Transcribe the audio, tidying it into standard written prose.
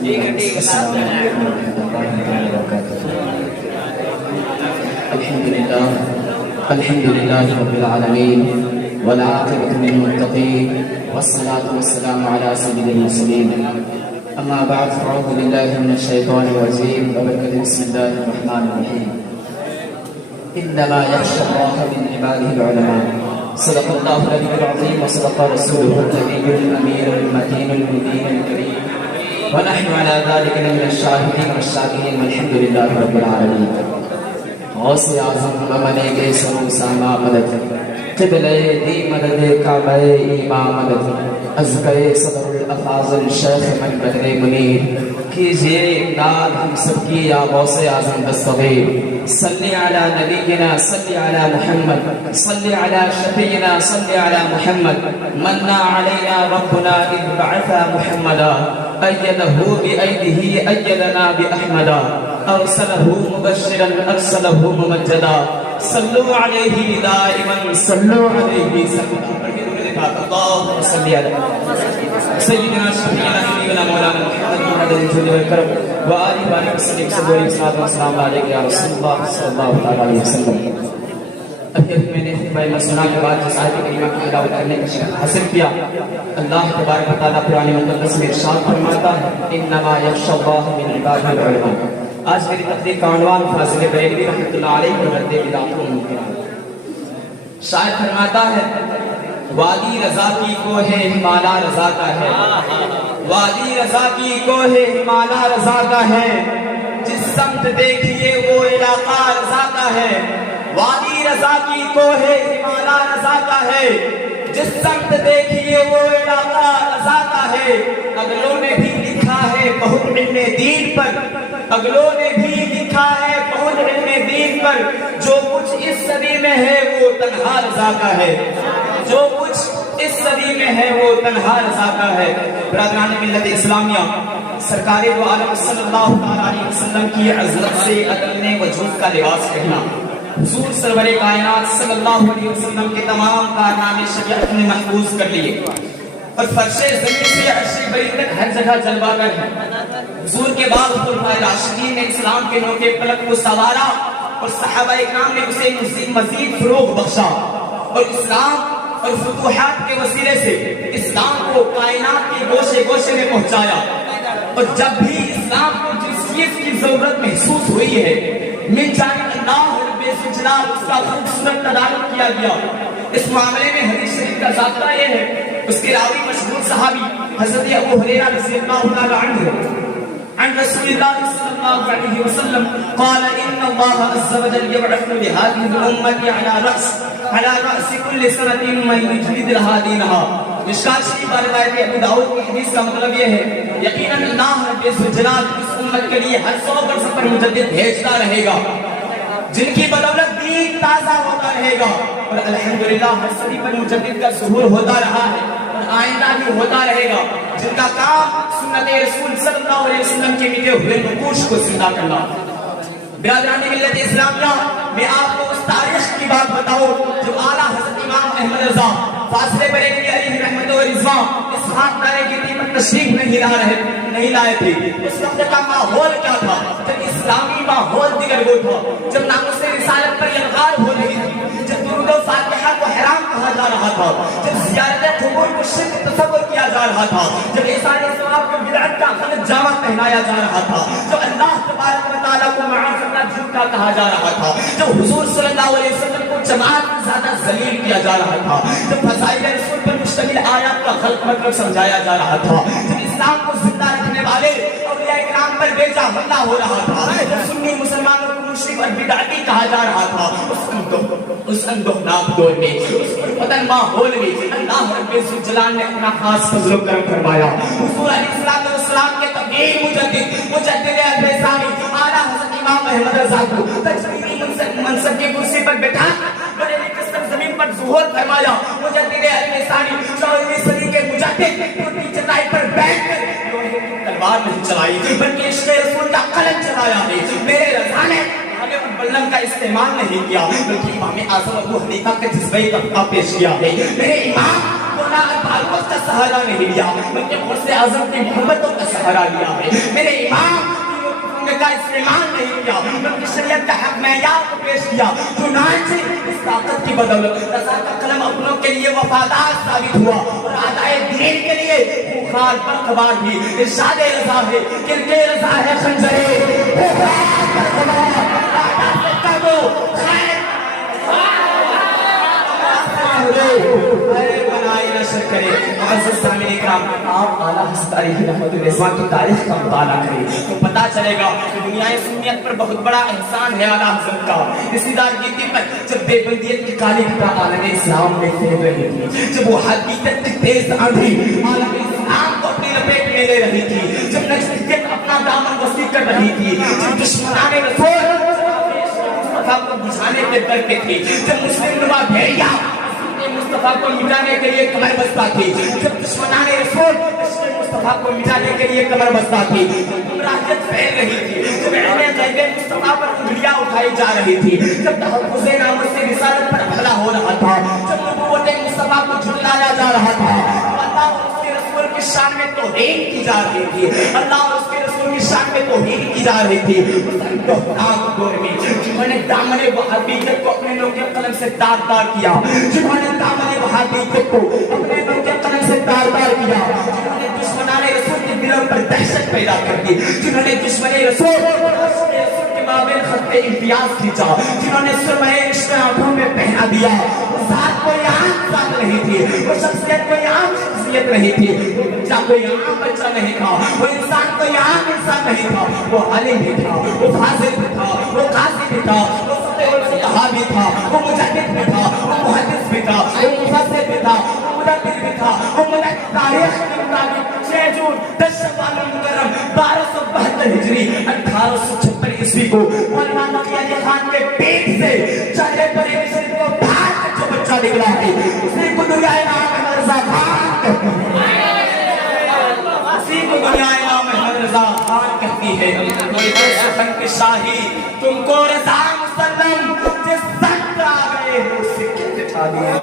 السلام علیکم ورحمۃ اللہ وبرکاتہ۔ الحمد للہ رب العالمین والعاقبۃ للمتقین والصلاة والسلام علی سید المرسلین، اما بعد فاعوذ باللہ من الشیطان الرجیم وبرکاتہ، بسم اللہ الرحمن الرحیم۔ انما یخشی اللہ من عباده العلماء، صدق اللہ العلی العظیم وصدق رسولہ النبی الامین المتین المبین الکریم، ونحن على ذلك من الشاهدين والشاكرين والحمد لله رب العالمين۔ غوث اعظم ممن گے سرو ساما مدد، قبلہ دی مدد کعبہ ایمان مدد، ازکے صدر الافاضل شیخ من بدر منیر، کیجئے امداد ہم سب کی یا غوث اعظم دستغیر۔ صلی علی نبینا صلی علی محمد، صلی علی شفیعنا صلی علی محمد، منع علینا ربنا اذ بعث محمدا، أيده بأيده أيدنا بأحمدا، أرسله مبشرا أرسله ممجدا، صلوا عليه دائما صلوا عليه سلما، اللهم صل على سيدنا شفيعنا حبيبنا مولانا محمد محمد الجود والكرم وآله وآله وسلم، صلوا عليه والسلام عليك يا رسول الله صلى الله عليه وسلم۔ ابھی میں نے خطبہ مسنہ کے بعد جس آیت کریمہ کی تلاوت کرنے کا شرف حاصل کیا، اللہ تبارک و تعالیٰ قرآن مقدس میں ارشاد فرماتا ہے انما یخشی اللہ من عبادہ العلماء۔ آج میری تقریر کا عنوان فاضل بریلوی رحمۃ اللہ علیہ پر رد بدعت و منکرات۔ شاعر فرماتا ہے وادی رضا کی کوہ ہمالا رضا کا ہے، وادی رضا کی کوہ ہمالا رضا کا ہے، جس سمت دیکھیے وہ علاقہ رضا کا ہے، وادی رضا کی کوہ ہمالا رضا کا ہے، جس سمت دیکھیے وہ علاقہ رضا کا ہے۔ اگلوں نے بھی لکھا ہے بہت علم دین پر، اگلوں نے بھی لکھا ہے بہت علم دین پر، جو کچھ اس صدی میں ہے وہ تنہا رضا کا ہے، جو کچھ اس صدی میں ہے وہ تنہا رضا کا ہے۔ برادران ملت اسلامیہ، سرکار دو عالم صلی اللہ علیہ وسلم کی عظمت سے عدل نے وجود کا لباس پہنا، حضور سرور کائنات صلی اللہ علیہ وسلم کے تمام کارنامے شریعت نے محفوظ کر لیے، اور فرش زمین سے عرش بری تک ہر جگہ جلوہ گر ہے۔ حضور کے بعد خلفائے راشدین نے اسلام کے نوکے فلک کو سنوارا، اور صحابہ اکرام نے اسے مزید فروغ بخشا، اور اسلام اور فتوحات کے وسیلے سے اسلام کو کائنات کے گوشے گوشے میں پہنچایا۔ اور جب بھی اسلام کو جس چیز کی ضرورت محسوس ہوئی ہے، من جانب اللہ جلال اس کا خوبصورت تدارک کیا گیا۔ اس معاملے میں حدیث شریف کا ضابطہ یہ ہے، اس کے راوی مشہور صحابی حضرت ابو ہریرہ رضی اللہ تعالی عنہ عن رسول اللہ صلی اللہ علیہ وسلم قال ان اللہ عز وجل یبعث لهذه الامه على راس كل سنه من يجدد لها دينها۔ مشکات شریف روایت ابو داؤد کی حدیث کا مطلب یہ ہے یقیناً اللہ رب الجلال اس امت کے لیے ہر 100 برس پر مجدد بھیجتا رہے گا، جن کی بدولت دین تازہ ہوتا رہے گا، اور الحمدللہ ہر صدی پر مجدد کا ظہور ہوتا رہا ہے اور آئندہ بھی ہوتا رہے گا، جن کا کام سنت رسول صلی اللہ علیہ وسلم کے مٹے ہوئے نقوش کو زندہ کرنا۔ برادران ملت اسلامیہ، میں آپ کو اس تاریخ کی بات بتاؤں جو اعلیٰ حضرت امام احمد رضا فاضل بریلوی علیہ رحمت و رضوان اس خاکدارے کی قیمت تشریف نہیں لائے تھے۔ اس وقت کا ماحول کیا تھا؟ جب اسلامی ماحول دیگر وہ تھا، جب ناموس رسالت پر یلغار ہو رہی تھی، جب درود و فاتحہ کو حرام کہا جا رہا تھا، جب زیارت قبور کو شرک تصور کیا جا رہا تھا، جب احسان ثواب کو بدعت کا غلط جامہ پہنایا جا رہا تھا، جو اللہ تبارک و تعالیٰ کو معاذ اللہ جھوٹا کہا جا رہا تھا، جب حضور صلی اللہ علیہ وسلم کو جماعت میں زیادہ ذلیل کیا جا رہا تھا، جب فضائل رسول پر مشتمل آیات کا غلط مطلب سمجھایا جا رہا تھا، جب اسلام کو زندہ رکھنے والے اولیاء کرام پر بیجا حملہ ہو رہا تھا، جب سنی مسلمانوں کو مشرک اور بدعتی کہا جا رہا تھا، اس اندوہناک دور میں، اس پرفتن ماحول میں اللہ رب الجلال نے اپنا خاص فضل و کرم فرمایا۔ حضور علیہ السلام کے تبلیغ مجدد اہل ثانی اعلیٰ حضرت امام احمد رضا کو تجمیلی منصب کی کرسی پر بٹھا بریلی کی سرزمین پر ظہور فرمایا۔ مجدد اہل ثانی 14ویں صدی کے مجدد اپنی چٹائی پر بیٹھ کر تلوار نہیں چلائی بلکہ عشق رسول کا قلم چلایا ہے۔ میرے رضا نے بلند کا استعمال نہیں کیا بلکہ امام اعظم ابو حنیفہ کے جذبۂ طبقہ پیش کیا ہے۔ میرے امام اپنا تعلق کا سہارا نہیں لیا بلکہ غوث اعظم کی محبتوں کا سہارا لیا ہے. میرے امام کا استعمال نہیں کیا بلکہ شریعت کا حق معیار کو پیش کیا. چنانچہ اس طاقت کی بدولت رضا کا قلم اپنوں کے لیے وفادار ثابت ہوا اور اعدائے دین کے لیے خوخار برقرار بھی. ارشاد رضا ہے کہ ان کے رضا ہے خنجرے معزز سامعین کرام آپ اعلیٰ تاریخ رحمت الرضوان کی تاریخ کا مطالعہ کریں تو پتا چلے گا کہ دنیا سنیت پر بہت بڑا احسان ہے اعلیٰ حضرت کا. اسی دارگیتی پر جب بے بندیت کی کالی گھٹا عالم اسلام میں پھیل رہی تھی, جب وہ حقیقت کی تیز آندھی عالم اسلام کو اپنی لپیٹ میں لے رہی تھی, جب نجدیت اپنا دامن وسیع کر رہی تھی, جب دشمنان رسول مصطفیٰ کو بجھانے کے در پہ تھی, جب مسلم نما بھیڑیا مصطفیٰ کو مٹانے کے لیے کمر بستہ تھی, جب دشمنان رسول مصطفیٰ کو مٹانے کے لیے کمر بستہ تھی, گمراہیت پھیل رہی تھی, جب اہل غیب مصطفیٰ پر انگلیاں اٹھائی جا رہی تھی, جب تحفظ نامت سے رسالت پر حملہ ہو رہا تھا, جب نبوت مصطفیٰ کو جھٹلایا جا رہا تھا, اللہ اور اس کے رسول کی شان میں توہین کی جا رہی تھی, اللہ اور اس کے رسول کی شان میں توہین کی جا رہی تھی. جنہوں نے دامن وہابیت کو اپنے لوگ کے قلم سے تار تار کیا, جنہوں نے دامن وہابیت کو اپنے لوگ کے قلم سے تار تار کیا, جنہوں نے دشمنان رسول کے دلوں پر دہشت پیدا کر دی, جنہوں نے دشمن رسول کے مابین خط امتیاز کھینچا, جنہوں نے سرمۂ عشق آنکھوں میں پہنا دیا. وہ ذات کوئی عام ذات نہیں تھی, وہ شخصیت کوئی عام شخصیت نہیں تھی, وہ بچہ کوئی عام بچہ نہیں تھا, وہ انسان کوئی عام انسان نہیں تھا, وہ عالم بھی تھا, وہ فاضل بھی تھا, وہ قاضی بھی تھا, وہ فقیہ بھی تھا, وہ مجدد بھی تھا, وہ محدث بھی تھا, وہ مفسر بھی تھا, وہ مدبر بھی تھا, وہ ملک تاریخ کے مطابق 6 جون 10 شوال المکرم 1272 ہجری 1856 عیسوی کو مولانا تقی علی خان کے پیٹ سے چہرے پر ایک شریف کو پھاڑ کر جو بچہ نکلا ہے اسی کو دنیا امام احمد رضا خان اسی کو دنیا امام احمد رضا خان کہتی ہے. کوئی جو سخن کی شاہی تم کو رضا مسلم جس سن پر آ گئے ہو سکے دکھا دیا.